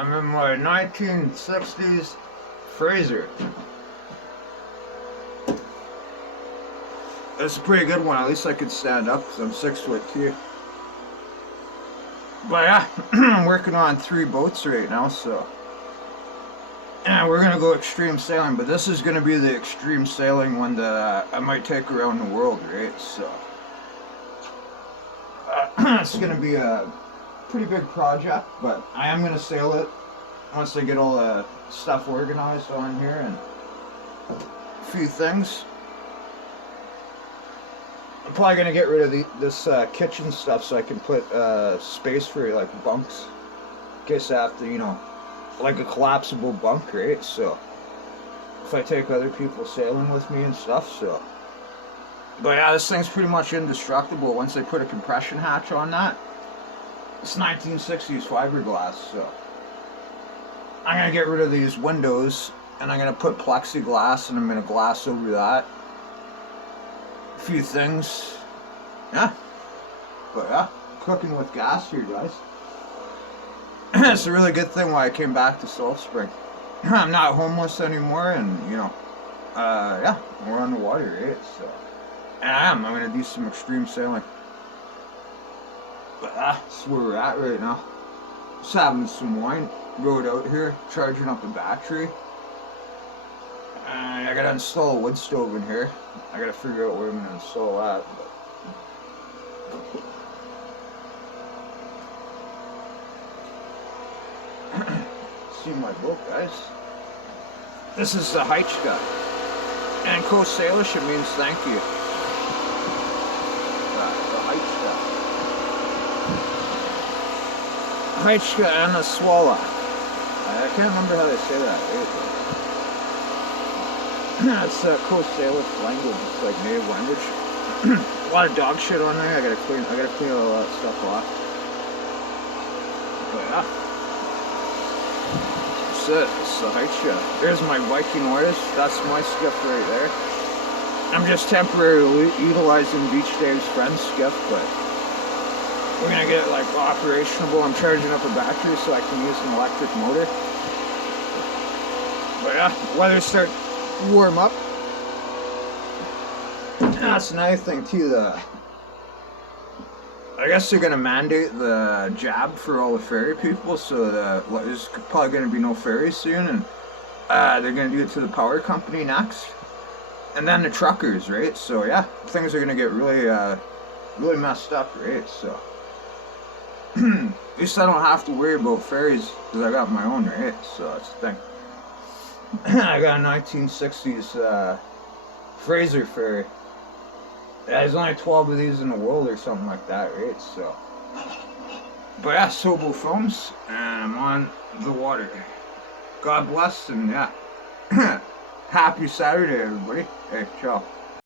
I'm in my 1960s Fraser. It's a pretty good one. At least I could stand up because I'm 6'2". But yeah, I'm working on 3 boats right now, so yeah, we're gonna go extreme sailing. But this is gonna be the extreme sailing one that I might take around the world, right? So it's gonna be a pretty big project, but I am gonna sail it once I get all the stuff organized on here and a few things. I'm probably gonna get rid of this kitchen stuff so I can put space for like bunks in case I have to, like a collapsible bunk, right? So if I take other people sailing with me and stuff, so. But yeah, this thing's pretty much indestructible once they put a compression hatch on that. It's 1960s fiberglass, so I'm gonna get rid of these windows and I'm gonna put plexiglass and I'm gonna glass over that. A few things, yeah. But yeah, cooking with gas here, guys. It's a really good thing why I came back to Salt Spring. I'm not homeless anymore, and yeah, we're on the water, right? So, and I'm gonna do some extreme sailing. But that's where we're at right now. Just having some wine, rode out here, charging up the battery. I gotta install a wood stove in here. I gotta figure out where I'm gonna install that. See my boat, guys. This is the Heichka. And in Coast Salish, it means thank you. The Heichka. Heichka and the Swalla. I can't remember how they say that. It's Coast Salish language. It's like native language. A lot of dog shit on there. I gotta clean all that stuff off. But yeah. That's it. It's the Heichka. There's my Viking artist. That's my skiff right there. I'm just temporarily utilizing Beach Dave's friend's skiff, but we're gonna get it like operational. I'm charging up a battery so I can use an electric motor. But yeah, weather start to warm up. That's another thing too. I guess they're gonna mandate the jab for all the ferry people, so there's probably gonna be no ferries soon, and they're gonna do it to the power company next, and then the truckers, right? So yeah, things are gonna get really, really messed up, right? So at least I don't have to worry about ferries because I got my own, right? So that's the thing. I got a 1960s Fraser ferry. Yeah, there's only 12 of these in the world or something like that, right? So, but yeah, Sobo Films, and I'm on the water. God bless, and yeah, happy Saturday, everybody. Hey, ciao.